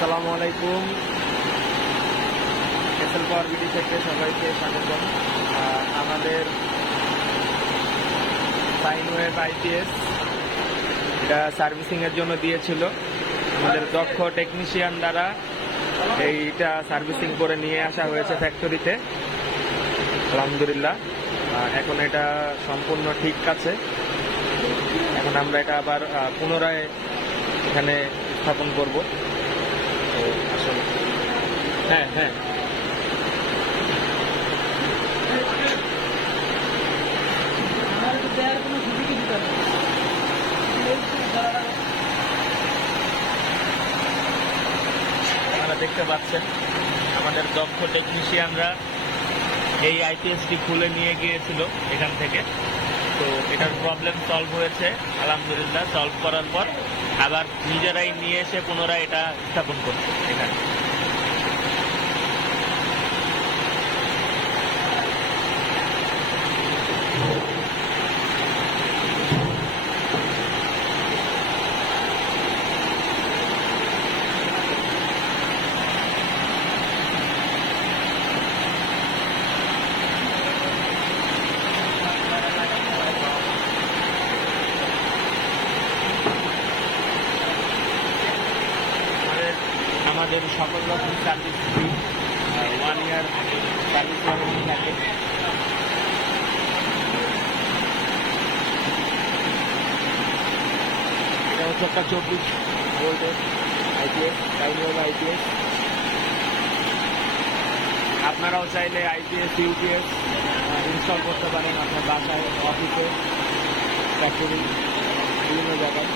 আসসালামু আলাইকুম। এসএল পাওয়ার বিডি থেকে সবাইকে স্বাগতম। আমাদের সাইনওয়েভ আইপিএস এটা সার্ভিসিংয়ের জন্য দিয়েছিল। আমাদের দক্ষ টেকনিশিয়ান দ্বারা এইটা সার্ভিসিং করে নিয়ে আসা হয়েছে ফ্যাক্টরিতে। আলহামদুলিল্লাহ, এখন এটা সম্পূর্ণ ঠিক আছে। এখন আমরা এটা আবার পুনরায় এখানে স্থাপন করব। তো আসলে হ্যাঁ আপনারা দেখতে পাচ্ছেন আমাদের দক্ষ টেকনিশিয়ানরা এই আইপিএসটি খুলে নিয়ে গিয়েছিল এখান থেকে। তো এটার প্রবলেম সলভ হয়েছে আলহামদুলিল্লাহ। সলভ করার পর আবার নিজেরাই নিয়ে এসে পুনরায় এটা স্থাপন করছে এখানে। আমাদের সকল রকম service free, 1 year service warranty থাকে। এটা হচ্ছে একটা 24 ভোল্টের আইপিএস, সাইনওয়েভ আইপিএস। আপনারাও চাইলে আইপিএস ইউপিএস ইনস্টল করতে পারেন আপনার বাসায়, অফিসে, ফ্যাক্টরি, বিভিন্ন জায়গায়।